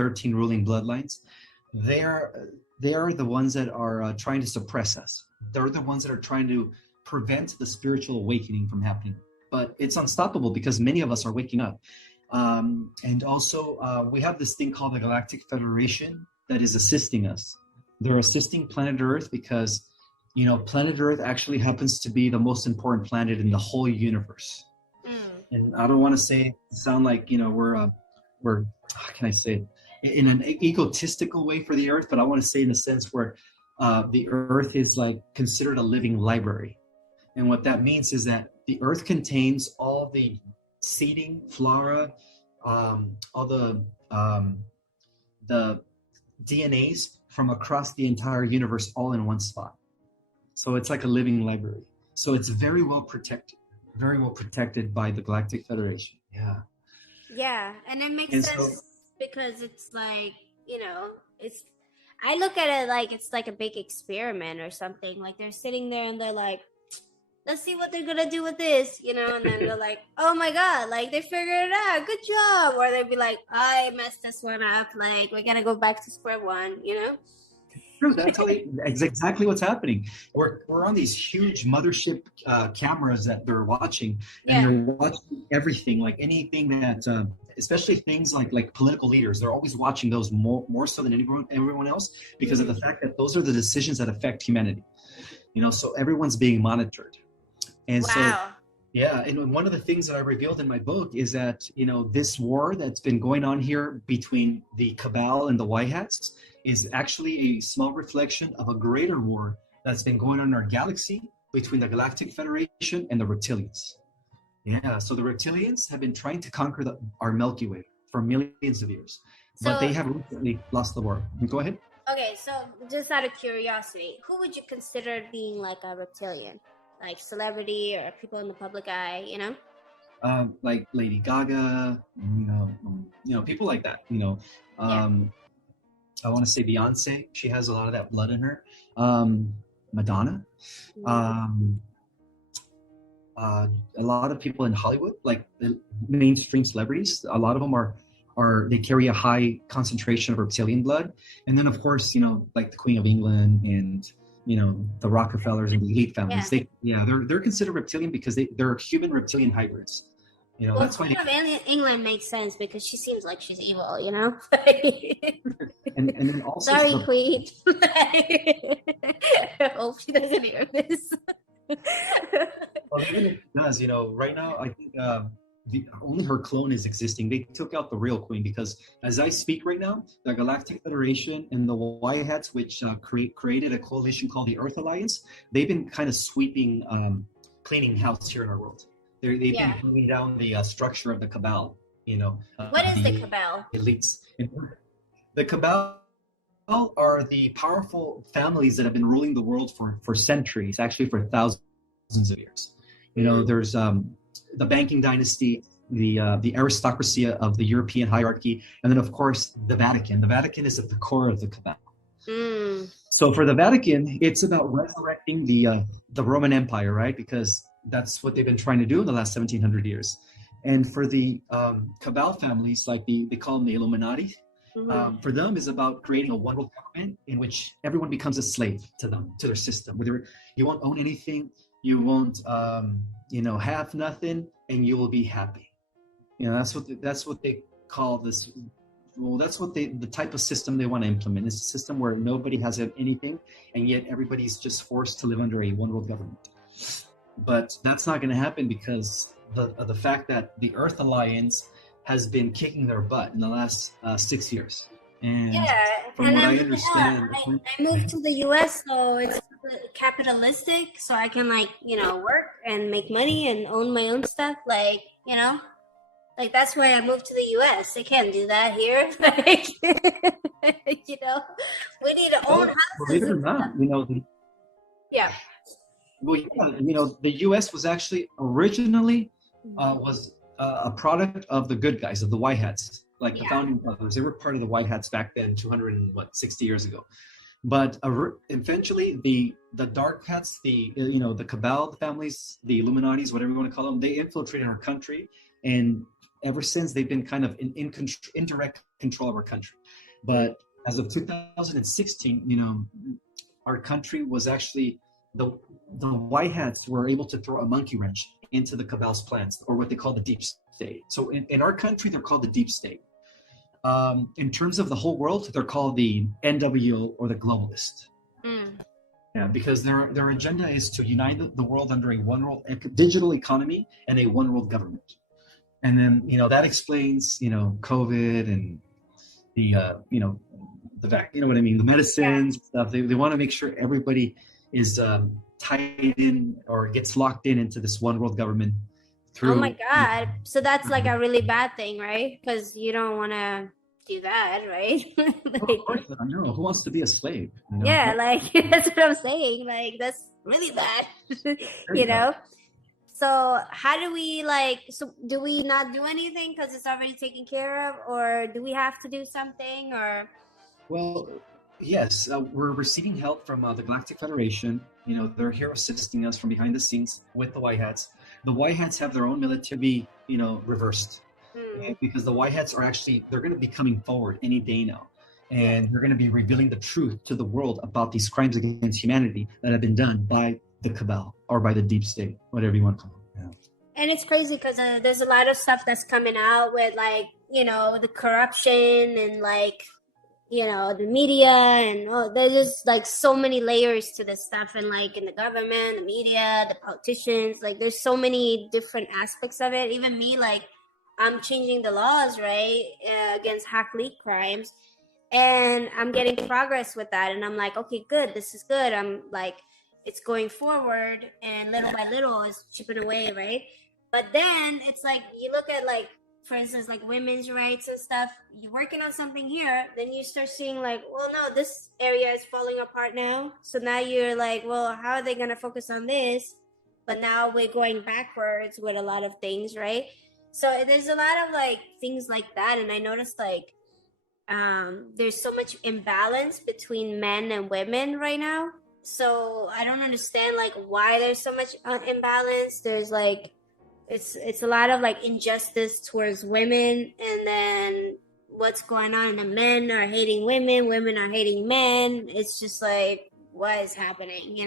13 ruling bloodlines, they are the ones that are trying to suppress us. They're the ones that are trying to prevent the spiritual awakening from happening. But it's unstoppable because many of us are waking up. And also, we have this thing called the Galactic Federation that is assisting us. They're assisting planet Earth because, planet Earth actually happens to be the most important planet in the whole universe. And I don't want to sound like, we're how can I say it, in an egotistical way for the Earth, but I want to say in a sense where the Earth is like considered a living library. And what that means is that the Earth contains all the seeding, flora, all the DNAs from across the entire universe all in one spot. So it's like a living library. So it's very well protected by the Galactic Federation. Yeah. Yeah, and it makes sense because it's like, it's, I look at it like it's like a big experiment or something. Like they're sitting there and they're like, let's see what they're going to do with this, and then they're like, oh my God, like they figured it out. Good job. Or they'd be like, I messed this one up. Like we got to go back to square one, True, that's exactly what's happening. We're on these huge mothership cameras that they're watching, and they're watching everything, like anything that, especially things like political leaders. They're always watching those more so than everyone else because of the fact that those are the decisions that affect humanity. So everyone's being monitored, and and one of the things that I revealed in my book is that this war that's been going on here between the Cabal and the White Hats is actually a small reflection of a greater war that's been going on in our galaxy between the Galactic Federation and the reptilians. Yeah, so the reptilians have been trying to conquer our Milky Way for millions of years, but they have recently lost the war. Go ahead. Okay, so just out of curiosity, who would you consider being like a reptilian? Like celebrity or people in the public eye, Like Lady Gaga, people like that, I want to say Beyonce. She has a lot of that blood in her. Madonna. A lot of people in Hollywood, like the mainstream celebrities, a lot of them are they carry a high concentration of reptilian blood. And then of course, like the Queen of England and the Rockefellers and the elite families. They're considered reptilian because they're human reptilian hybrids. That's why England makes sense because she seems like she's evil, and then also sorry, Queen. I hope she doesn't hear this. Well, even if it does, right now I think only her clone is existing. They took out the real queen because as I speak right now, the Galactic Federation and the White Hats, which created a coalition called the Earth Alliance, they've been kind of sweeping, cleaning house here in our world. They've been bringing down the structure of the Cabal. What is the Cabal? Elites. The Cabal are the powerful families that have been ruling the world for centuries, actually for thousands of years. There's the banking dynasty, the aristocracy of the European hierarchy, and then of course the Vatican. The Vatican is at the core of the Cabal. So for the Vatican, it's about resurrecting the Roman Empire, right? Because that's what they've been trying to do in the last 1700 years. And for the Cabal families, like they call them the Illuminati, for them is about creating a one world government in which everyone becomes a slave to them, to their system. Whether you won't own anything, you won't, have nothing, and you will be happy. That's what they call this. Well, that's what the type of system they want to implement. It's a system where nobody has anything, and yet everybody's just forced to live under a one world government. But that's not going to happen because of the fact that the Earth Alliance has been kicking their butt in the last 6 years. And from what I understand, I moved to the U.S., so it's capitalistic, so I can work and make money and own my own stuff. Like that's why I moved to the U.S. They can't do that here. We need to own houses. Believe it or not, yeah. Well, the U.S. was actually originally was a product of the good guys, of the White Hats, like the founding fathers. They were part of the White Hats back then, 260 years ago. But eventually, the Dark Hats, the Cabal families, the Illuminatis, whatever you want to call them, they infiltrated our country, and ever since they've been kind of in indirect control of our country. But as of 2016, our country was actually the white hats were able to throw a monkey wrench into the cabal's plans, or what they call the deep state. So in our country, they're called the deep state. In terms of the whole world, they're called the NWO, or the globalist. Yeah, because their agenda is to unite the world under a one world digital economy and a one world government. And then, that explains, COVID and the, the medicines stuff. They want to make sure everybody is tied in or gets locked into this one world government. Oh my God. So that's like a really bad thing, right? Because you don't want to do that, right? Of course not. No, who wants to be a slave? Yeah, like that's what I'm saying. Like that's really bad, So how do we so do we not do anything because it's already taken care of, or do we have to do something, or? Well, yes, we're receiving help from the Galactic Federation. They're here assisting us from behind the scenes with the White Hats. The White Hats have their own military, reversed. Okay? Because the White Hats they're going to be coming forward any day now. And they're going to be revealing the truth to the world about these crimes against humanity that have been done by the cabal or by the deep state, whatever you want to call it. Yeah. And it's crazy because there's a lot of stuff that's coming out with the corruption and the media, and there's just so many layers to this stuff, and in the government, the media, the politicians, there's so many different aspects of it. Even me, I'm changing the laws, right, against hack leak crimes, and I'm getting progress with that, and I'm like, okay, good, this is good. I'm it's going forward, and little by little it's chipping away, right? But then it's you look at for instance, women's rights and stuff, you're working on something here, then you start seeing well, no, this area is falling apart now. So now you're well, how are they going to focus on this? But now we're going backwards with a lot of things, right? So there's a lot of things like that. And I noticed there's so much imbalance between men and women right now. So I don't understand why there's so much imbalance. There's it's a lot of injustice towards women, and then what's going on, the men are hating women are hating men. It's just what is happening,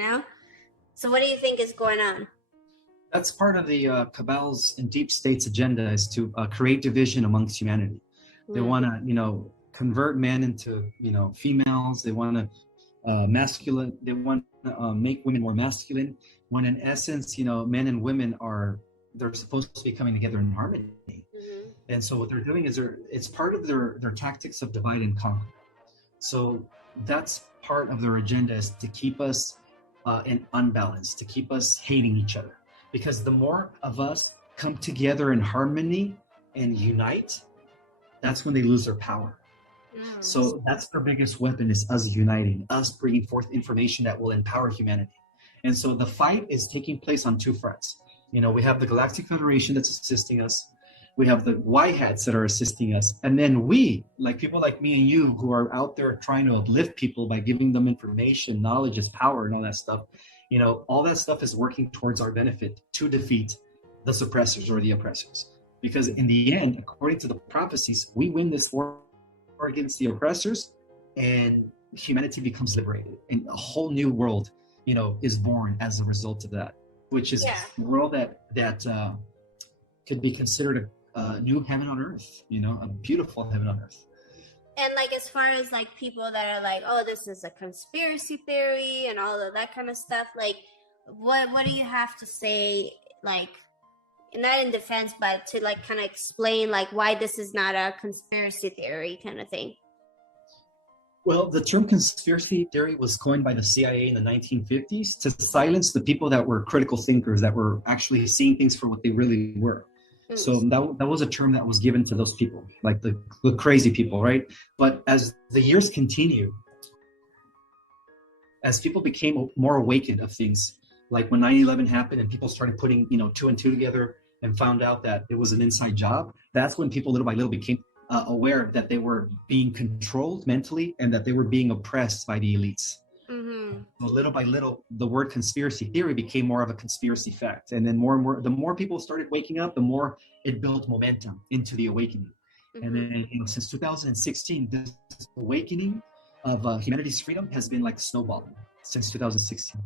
So what do you think is going on? That's part of the cabal's and deep state's agenda, is to create division amongst humanity. They want to convert men into females. They want to they want to make women more masculine, when in essence men and women they're supposed to be coming together in harmony. And so what they're doing is it's part of their tactics of divide and conquer. So that's part of their agenda, is to keep us in unbalance, to keep us hating each other. Because the more of us come together in harmony and unite, that's when they lose their power. So that's their biggest weapon, is us uniting, us bringing forth information that will empower humanity. And so the fight is taking place on two fronts. We have the Galactic Federation that's assisting us. We have the White Hats that are assisting us. And then we, people like me and you, who are out there trying to uplift people by giving them information, knowledge is power, and all that stuff. All that stuff is working towards our benefit to defeat the suppressors or the oppressors. Because in the end, according to the prophecies, we win this war against the oppressors, and humanity becomes liberated. And a whole new world, is born as a result of that. Which is a world that could be considered a new heaven on earth, a beautiful heaven on earth. And as far as people that are oh, this is a conspiracy theory and all of that kind of stuff, what do you have to say, not in defense, but to kind of explain why this is not a conspiracy theory kind of thing? Well, the term conspiracy theory was coined by the CIA in the 1950s to silence the people that were critical thinkers, that were actually seeing things for what they really were. So that was a term that was given to those people, the crazy people, right? But as the years continue, as people became more awakened of things, like when 9/11 happened and people started putting, two and two together and found out that it was an inside job, that's when people little by little became aware that they were being controlled mentally and that they were being oppressed by the elites. So little by little, the word conspiracy theory became more of a conspiracy fact. And then more and more, the more people started waking up, the more it built momentum into the awakening. And then, since 2016, this awakening of humanity's freedom has been like snowballing since 2016.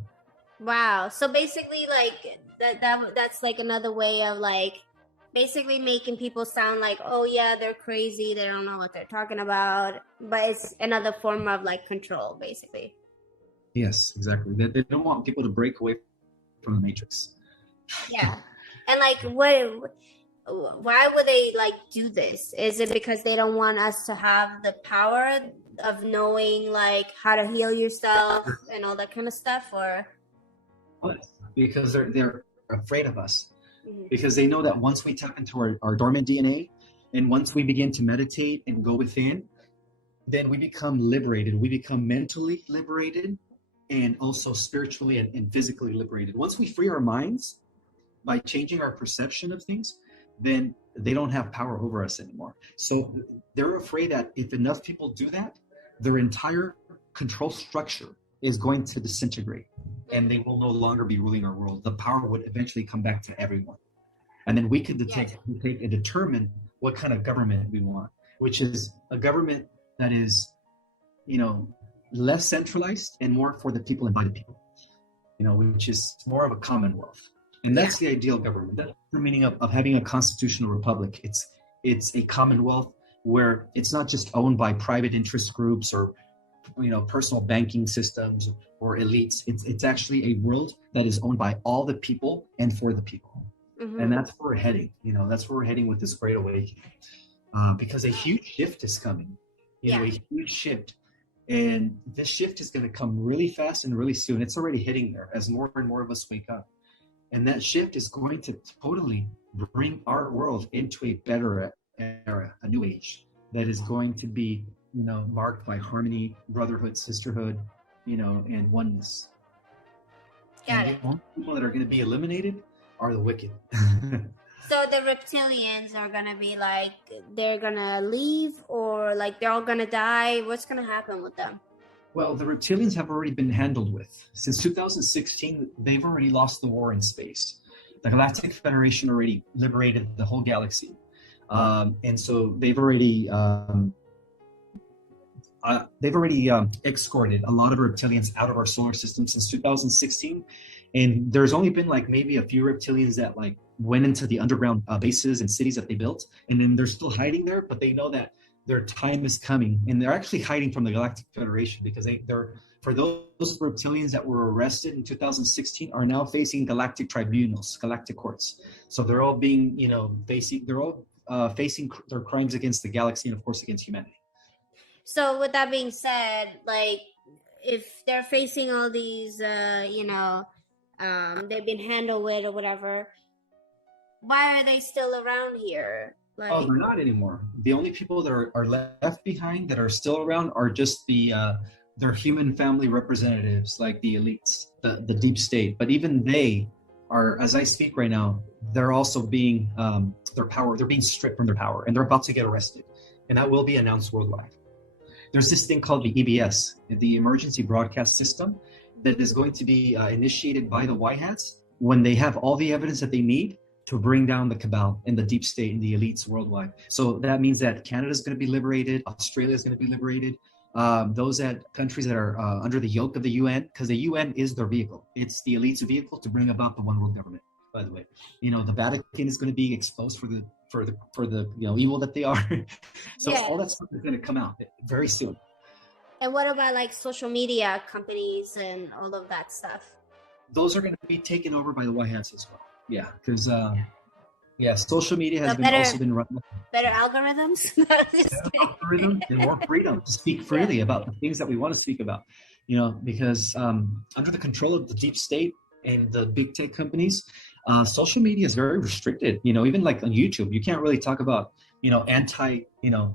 Wow. So basically, like that's like another way of like basically making people sound like, oh yeah, they're crazy, they don't know what they're talking about, but it's another form of like control, basically. Yes, exactly. They don't want people to break away from the matrix. Yeah. And like, why would they like do this? Is it because they don't want us to have the power of knowing like how to heal yourself and all that kind of stuff, or? Because they're afraid of us. Because they know that once we tap into our dormant DNA, and once we begin to meditate and go within, then we become liberated. We become mentally liberated and also spiritually and physically liberated. Once we free our minds by changing our perception of things, then they don't have power over us anymore. So they're afraid that if enough people do that, their entire control structure is going to disintegrate and they will no longer be ruling our world. The power would eventually come back to everyone. And then we could take and determine what kind of government we want, which is a government that is, less centralized and more for the people and by the people, which is more of a commonwealth. And that's the ideal government. That's the meaning of having a constitutional republic. It's a commonwealth where it's not just owned by private interest groups or personal banking systems or elites. It's actually a world that is owned by all the people and for the people. And that's where we're heading. That's where we're heading with this great awakening, because a huge shift is coming. A huge shift, and this shift is going to come really fast and really soon. It's already hitting there as more and more of us wake up, and that shift is going to totally bring our world into a better era, a new age that is going to be, marked by harmony, brotherhood, sisterhood, and oneness. And the only people that are going to be eliminated are the wicked. So the reptilians are gonna be like, they're gonna leave, or like they're all gonna die? What's gonna happen with them? Well, the reptilians have already been handled with. Since 2016, they've already lost the war in space. The Galactic Federation already liberated the whole galaxy. And so they've already escorted a lot of reptilians out of our solar system since 2016. And there's only been like maybe a few reptilians that like went into the underground bases and cities that they built, and then they're still hiding there, but they know that their time is coming, and they're actually hiding from the Galactic Federation because they're for those reptilians that were arrested in 2016 are now facing galactic tribunals, galactic courts. So they're all being, facing their crimes against the galaxy and of course against humanity. So with that being said, like if they're facing all these, they've been handled with or whatever, why are they still around here? Like, they're not anymore. The only people that are left behind that are still around are just their human family representatives, like the elites, the deep state. But even they are, as I speak right now, they're also being they're being stripped from their power, and they're about to get arrested, and that will be announced worldwide. There's this thing called the EBS, the Emergency Broadcast System, that is going to be initiated by the White Hats when they have all the evidence that they need to bring down the cabal and the deep state and the elites worldwide. So that means that Canada is going to be liberated, Australia is going to be liberated, those countries that are under the yoke of the UN, because the UN is their vehicle. It's the elite's vehicle to bring about the one world government. By the way, the Vatican is going to be exposed for the evil that they are. So all that stuff is going to come out very soon. And what about like social media companies and all of that stuff? Those are going to be taken over by the White Hats as well. Yeah, because social media has also been run. Better algorithms? Algorithm and more freedom to speak freely about the things that we want to speak about. Because under the control of the deep state and the big tech companies, social media is very restricted. Even like on YouTube, you can't really talk about anti. You know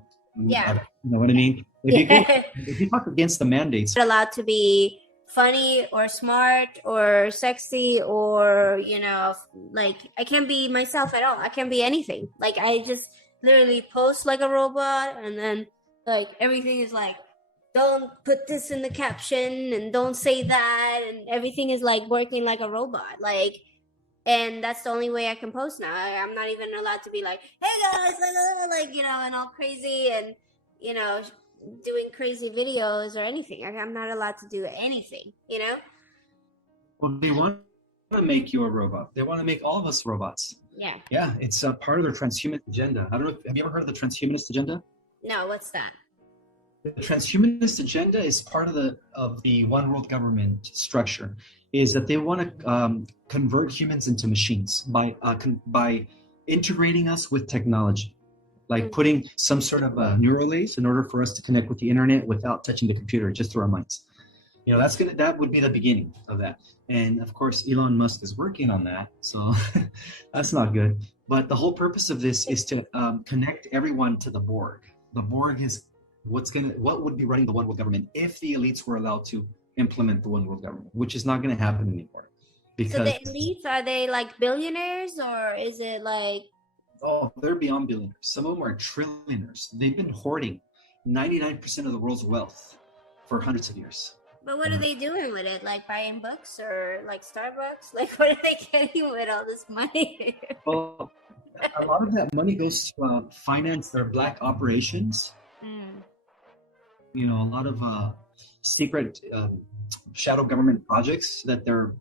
what I mean? If you talk against the mandates, you're allowed to be funny or smart or sexy or like I can't be myself at all. I can't be anything. Like I just literally post like a robot, and then like everything is like, don't put this in the caption and don't say that, and everything is like working like a robot. Like and that's the only way I can post now. I'm not even allowed to be like, "Hey guys," like and all crazy and you know doing crazy videos or anything. I'm not allowed to do anything. Well, they want to make you a robot. They want to make all of us robots. Yeah. Yeah, it's part of their transhumanist agenda. I don't know. Have you ever heard of the transhumanist agenda? No, what's that? The transhumanist agenda is part of the one world government structure. Is that they want to convert humans into machines by integrating us with technology, like putting some sort of neuralace in order for us to connect with the internet without touching the computer, just through our minds. That would be the beginning of that. And of course, Elon Musk is working on that, so that's not good. But the whole purpose of this is to connect everyone to the Borg. The Borg is what would be running the one world government if the elites were allowed to implement the one world government, which is not going to happen anymore. Because so the elites, are they like billionaires, or is it like? Oh, they're beyond billionaires. Some of them are trillionaires. They've been hoarding 99% of the world's wealth for hundreds of years. But what are they doing with it? Like buying books or like Starbucks? Like what are they getting with all this money? Well, a lot of that money goes to finance their black operations. A lot of secret shadow government projects that they're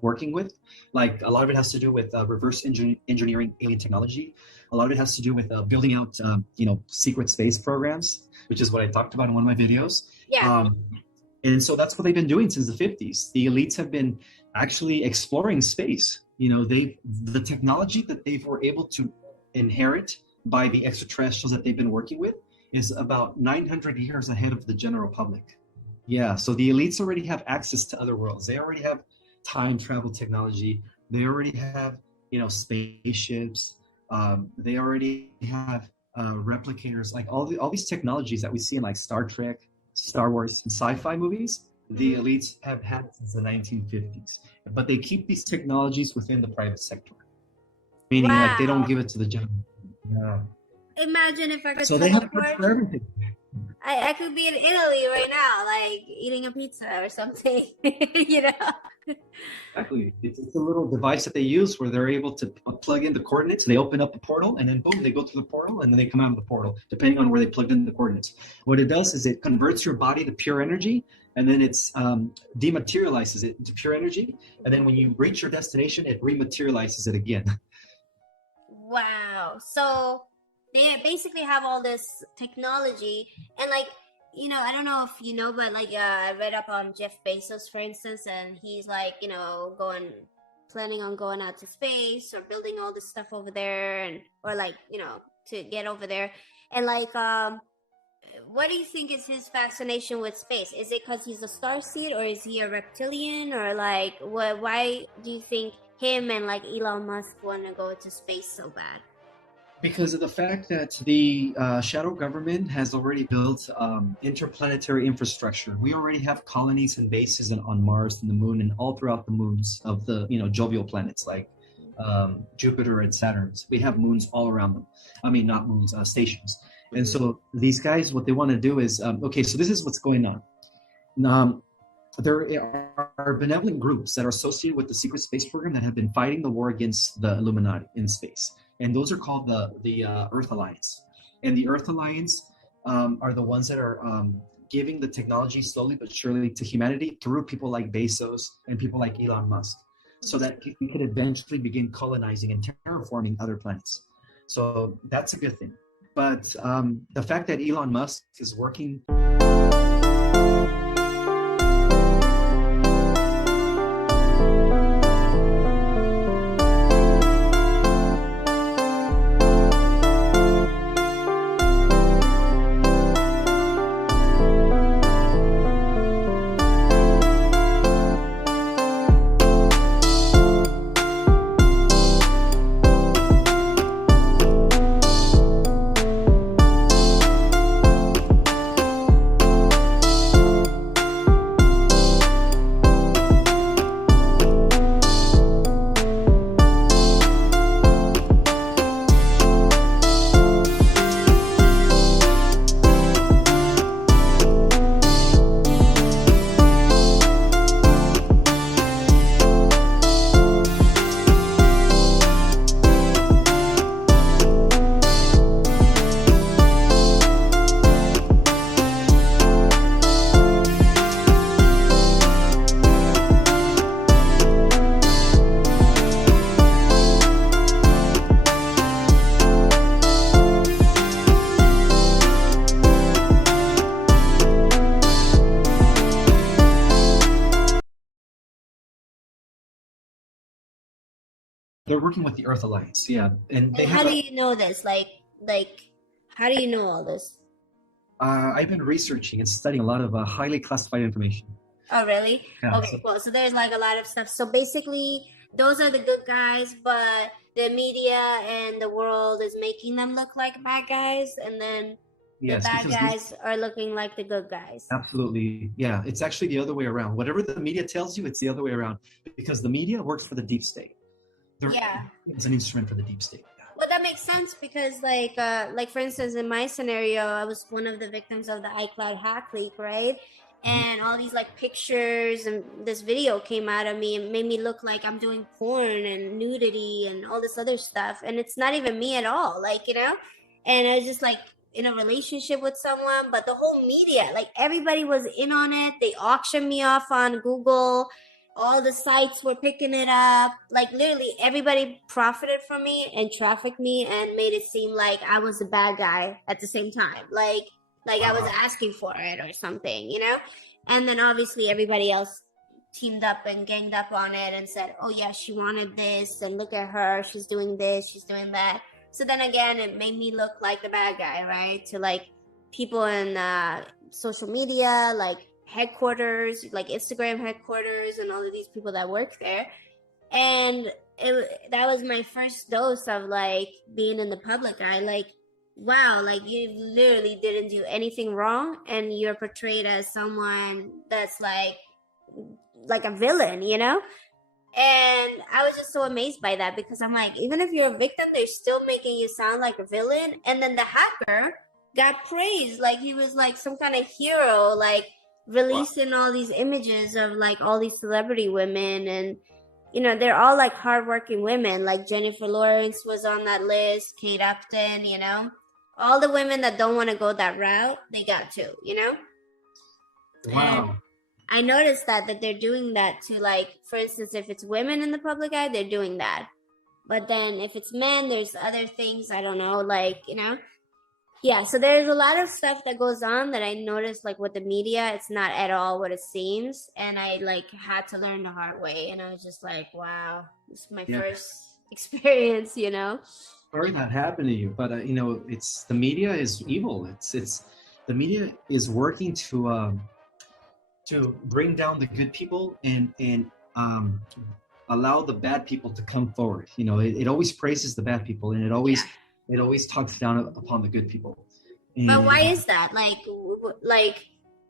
working with. Like a lot of it has to do with reverse engineering alien technology. A lot of it has to do with building out secret space programs, which is what I talked about in one of my videos. Yeah. And so that's what they've been doing since the 50s. The elites have been actually exploring space. The technology that they were able to inherit by the extraterrestrials that they've been working with is about 900 years ahead of the general public. Yeah, so the elites already have access to other worlds. They already have time travel technology. They already have, spaceships. They already have replicators, like all these technologies that we see in like Star Trek, Star Wars, and sci-fi movies. The elites have had since the 1950s, but they keep these technologies within the private sector, meaning like they don't give it to the general. Yeah. Imagine if I could. So they have for everything. I could be in Italy right now, like eating a pizza or something. Exactly. It's a little device that they use where they're able to plug in the coordinates. They open up the portal, and then boom, they go through the portal, and then they come out of the portal, depending on where they plugged in the coordinates. What it does is it converts your body to pure energy, and then it's dematerializes it into pure energy. And then when you reach your destination, it rematerializes it again. Wow. So they basically have all this technology, and like, I don't know if you know, but like I read up on Jeff Bezos, for instance, and he's like, planning on going out to space or building all this stuff over there, and or like, to get over there. And like, what do you think is his fascination with space? Is it because he's a starseed, or is he a reptilian, or like, why do you think him and like Elon Musk want to go to space so bad? Because of the fact that the shadow government has already built interplanetary infrastructure. We already have colonies and bases on Mars and the moon and all throughout the moons of the jovial planets like Jupiter and Saturn. So we have moons all around them. I mean, not moons, stations. And so these guys, what they want to do is, okay, so this is what's going on. There are benevolent groups that are associated with the secret space program that have been fighting the war against the Illuminati in space. And those are called the Earth Alliance. And the Earth Alliance are the ones that are giving the technology slowly but surely to humanity through people like Bezos and people like Elon Musk, so that we could eventually begin colonizing and terraforming other planets. So that's a good thing. But the fact that Elon Musk is working... they're working with the Earth Alliance. Yeah, and they And have how do you know this? How do you know all this? I've been researching and studying a lot of highly classified information. Oh, really? Yeah, Okay, cool. So there's like a lot of stuff. So basically, those are the good guys, but the media and the world is making them look like bad guys, and then the yes, bad because these guys are looking like the good guys. absolutely, yeah, it's actually the other way around. Whatever the media tells you, it's the other way around because the media works for the deep state. They're Yeah. it's an instrument for the deep state. Yeah. Well, that makes sense because, like for instance, in my scenario, I was one of the victims of the iCloud hack leak, right? Mhm. And all these like pictures and this video came out of me and made me look like I'm doing porn and nudity and all this other stuff, and it's not even me at all, like And I was just like in a relationship with someone, but the whole media, like everybody was in on it. They auctioned me off on Google, all the sites were picking it up, like literally everybody profited from me and trafficked me and made it seem like I was a bad guy at the same time, like I was Wow. asking for it or something. And then obviously everybody else teamed up and ganged up on it and said, oh yeah, she wanted this and look at her, she's doing this, she's doing that. So then again, it made me look like the bad guy, right? To like people in social media, like headquarters, like Instagram headquarters, and all of these people that work there. And that was my first dose of like being in the public eye. Like, wow, like you literally didn't do anything wrong, and you're portrayed as someone that's like a villain. And I was just so amazed by that because I'm like, even if you're a victim, they're still making you sound like a villain. And then the hacker got praised, like he was like some kind of hero, like Wow. releasing all these images of like all these celebrity women. And they're all like hardworking women. Like Jennifer Lawrence was on that list, Kate Upton. All the women that don't want to go that route, they got to. And Wow. I noticed that they're doing that to, like, for instance, if it's women in the public eye, they're doing that. But then if it's men, there's other things, I don't know, like. Yeah, so there's a lot of stuff that goes on that I noticed, like with the media, it's not at all what it seems. And I like had to learn the hard way. And I was just like, wow, this is my Yeah. first experience. Sorry that happened to you, but it's the media is evil. It's the media is working to bring down the good people and allow the bad people to come forward. It always praises the bad people and Yeah. it always talks down upon the good people. But why And is that? Like,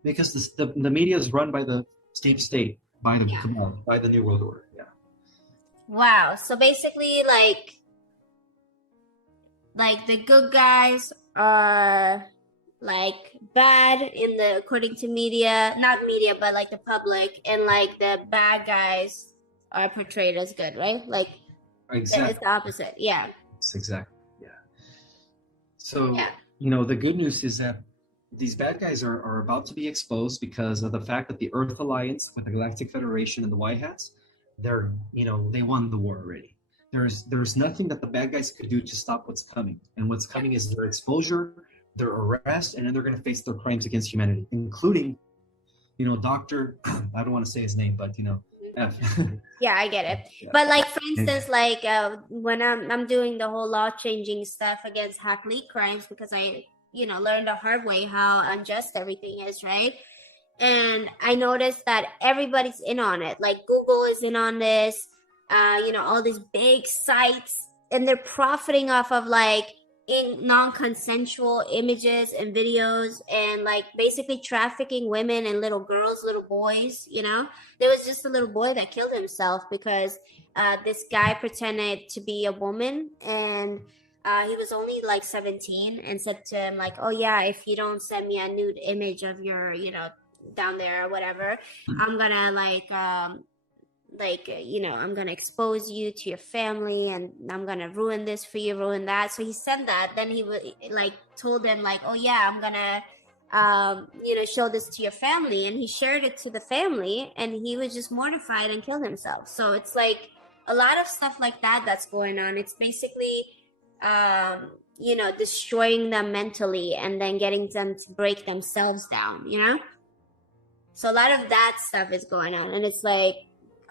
because the media is run by the deep state, by the yeah. cabal, by the New World Order. Yeah. Wow. So basically, like the good guys are like bad in the according to media, not media, but like the public, and like the bad guys are portrayed as good, right? Like Exactly. it's the opposite. Yeah. It's exactly. Yeah. So, Yeah. the good news is that these bad guys are about to be exposed because of the fact that the Earth Alliance with the Galactic Federation and the White Hats, they won the war already. There's nothing that the bad guys could do to stop what's coming. And what's coming is their exposure, their arrest, and then they're going to face their crimes against humanity, including, Dr. I don't want to say his name, but F. Yeah, I get it. Yeah. But like for instance, like when I'm doing the whole law changing stuff against hack leak crimes because I learned the hard way how unjust everything is, right? And I noticed that everybody's in on it. Like Google is in on this, all these big sites, and they're profiting off of like in non-consensual images and videos and like basically trafficking women and little girls, little boys. There was just a little boy that killed himself because this guy pretended to be a woman, and he was only like 17, and said to him like, oh yeah, if you don't send me a nude image of your down there or whatever, I'm gonna I'm gonna expose you to your family, and I'm gonna ruin this for you, ruin that. So he said that. Then he would like told them like, oh yeah, I'm gonna show this to your family, and he shared it to the family, and he was just mortified and killed himself. So it's like a lot of stuff like that that's going on. It's basically destroying them mentally and then getting them to break themselves down. So a lot of that stuff is going on, and it's like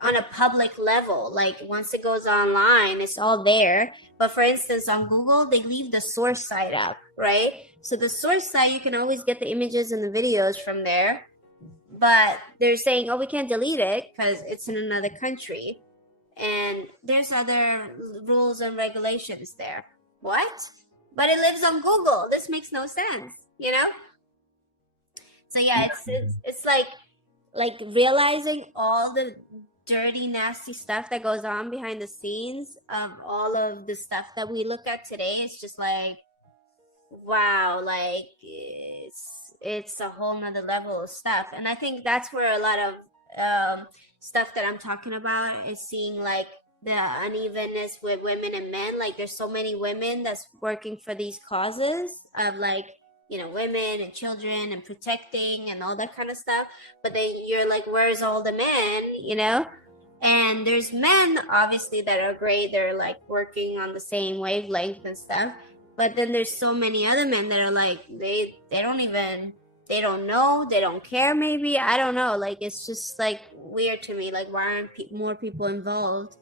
on a public level. Like once it goes online, it's all there. But for instance, on Google, they leave the source site up, right? So the source site, you can always get the images and the videos from there. But they're saying, oh, we can't delete it because it's in another country. And there's other rules and regulations there. What? But it lives on Google. This makes no sense, you know? So yeah, it's like realizing all the dirty, nasty stuff that goes on behind the scenes of all of the stuff that we look at today. It's just like, wow, like it's a whole nother level of stuff. And I think that's where a lot of stuff that I'm talking about is seeing like the unevenness with women and men. Like there's so many women that's working for these causes of like, you know, women and children and protecting and all that kind of stuff. But then you're like, where's all the men, you know? And there's men, obviously, that are great. They're like working on the same wavelength and stuff. But then there's so many other men that are like, they don't know, they don't care maybe. I don't know. Like, it's just like weird to me. Like, why aren't more people involved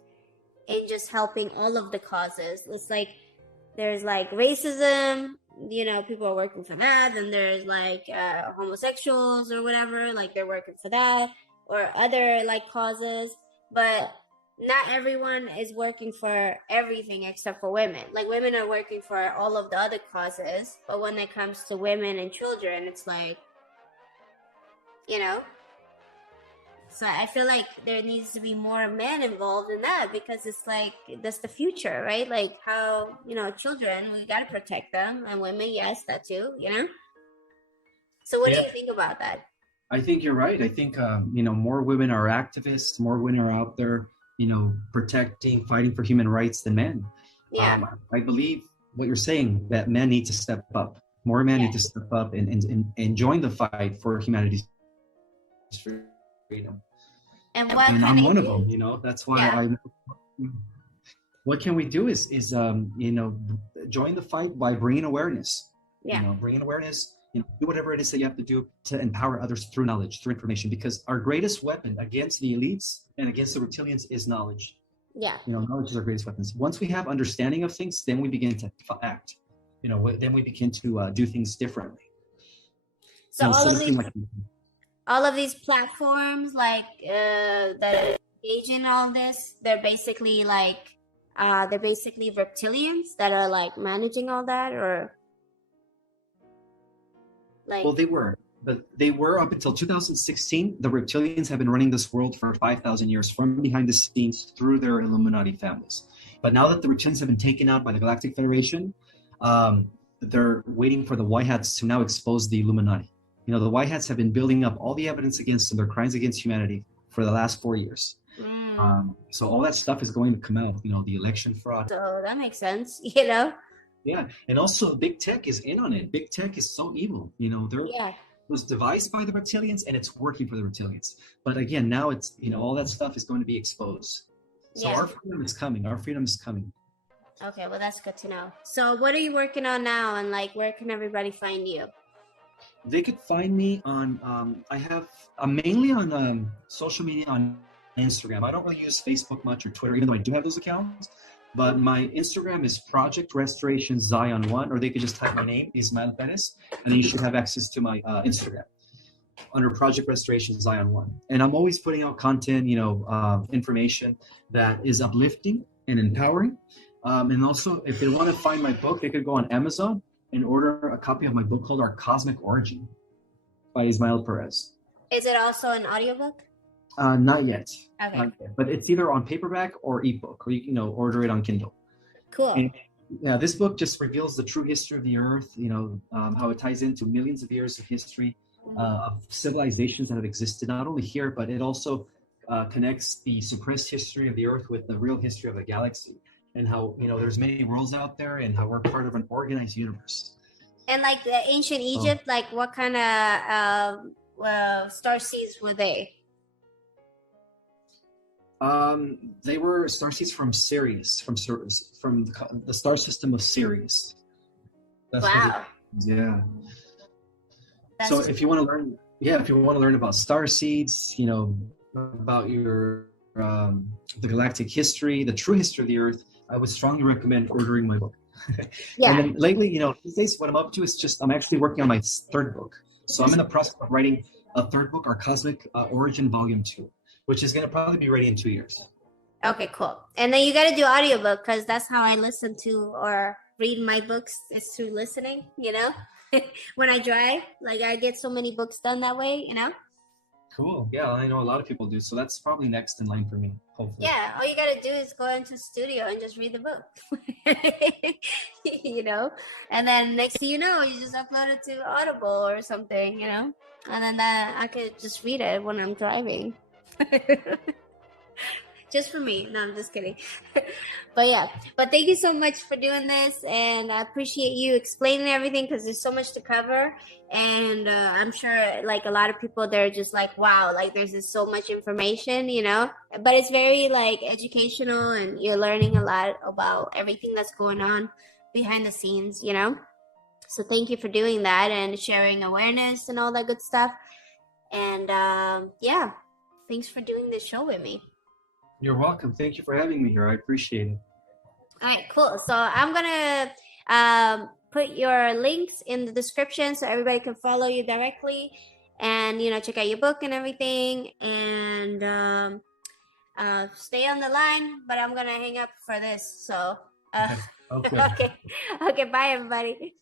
in just helping all of the causes? It's like, there's like racism, you know, people are working for that. And there's like homosexuals or whatever, like they're working for that, or other like causes. But not everyone is working for everything except for women. Like women are working for all of the other causes, but when it comes to women and children, it's like, you know. So I feel like there needs to be more men involved in that, because it's like, that's the future, right? Like how, you know, children, we got to protect them, and women, yes, that too, you know. So what do you think about that? I think you're right. I think, you know, more women are activists, more women are out there, you know, protecting, fighting for human rights than men. Yeah. I believe what you're saying, that men need to step up. More men need to step up and join the fight for humanity's freedom. And I'm one of them, you know. That's why what can we do is you know, join the fight by bringing awareness. You know, bringing awareness. You know, do whatever it is that you have to do to empower others through knowledge, through information, because our greatest weapon against the elites and against the reptilians is knowledge. Yeah. You know, knowledge is our greatest weapons. Once we have understanding of things, then we begin to act. You know, then we begin to do things differently. So all of these platforms, like that engage in all this, they're basically reptilians that are like managing all that, or like. Well, they were up until 2016. The reptilians have been running this world for 5,000 years from behind the scenes through their Illuminati families. But now that the reptilians have been taken out by the Galactic Federation, they're waiting for the White Hats to now expose the Illuminati. You know, the White Hats have been building up all the evidence against them, their crimes against humanity, for the last 4 years. So all that stuff is going to come out, you know, the election fraud. So that makes sense, you know? Yeah, and also big tech is in on it. Big tech is so evil. You know, it was devised by the reptilians, and it's working for the reptilians. But again, now it's, you know, all that stuff is going to be exposed. So our freedom is coming. Our freedom is coming. Okay, well, that's good to know. So what are you working on now, and like, where can everybody find you? They could find me on, I'm mainly on social media, on Instagram. I don't really use Facebook much or Twitter, even though I do have those accounts. But my Instagram is Project Restoration Zion 1, or they could just type my name, Ismael Perez, and then you should have access to my Instagram under Project Restoration Zion 1. And I'm always putting out content, you know, information that is uplifting and empowering. And also, if they want to find my book, they could go on Amazon and order a copy of my book called Our Cosmic Origin by Ismael Perez. Is it also an audiobook? Not yet. Okay. Not yet. But it's either on paperback or ebook, or you know, order it on Kindle. Cool. And, yeah, this book just reveals the true history of the Earth. You know, how it ties into millions of years of history of civilizations that have existed not only here, but it also connects the suppressed history of the Earth with the real history of the galaxy, and how, you know, there's many worlds out there, and how we're part of an organized universe. And like the ancient Egypt, like what kind of star seeds were they? They were starseeds from Sirius, from the star system of Sirius. That's wow. So if you want to learn, about star seeds, you know, about your the galactic history, the true history of the Earth, I would strongly recommend ordering my book. And Yeah. then lately, these days, what I'm up to is just I'm actually working on my third book. So I'm in the process of writing a third book, Our Cosmic Origin Volume 2, which is going to probably be ready in 2 years. Okay, cool. And then you got to do audiobook because that's how I listen to or read my books is through listening, when I drive. Like I get so many books done that way. Cool. Yeah, I know a lot of people do. So that's probably next in line for me, hopefully. Yeah, all you got to do is go into the studio and just read the book. And then next thing you know, you just upload it to Audible or something. And then I could just read it when I'm driving. Just for me. No, I'm just kidding. But yeah, but thank you so much for doing this, and I appreciate you explaining everything because there's so much to cover, and I'm sure like a lot of people they're just like, wow, like there's just so much information, but it's very like educational, and you're learning a lot about everything that's going on behind the scenes. So thank you for doing that and sharing awareness and all that good stuff, and yeah, thanks for doing this show with me. You're welcome. Thank you for having me here. I appreciate it. All right, cool. So I'm gonna put your links in the description so everybody can follow you directly, and check out your book and everything, and stay on the line. But I'm gonna hang up for this. So Okay. okay, okay. Bye, everybody.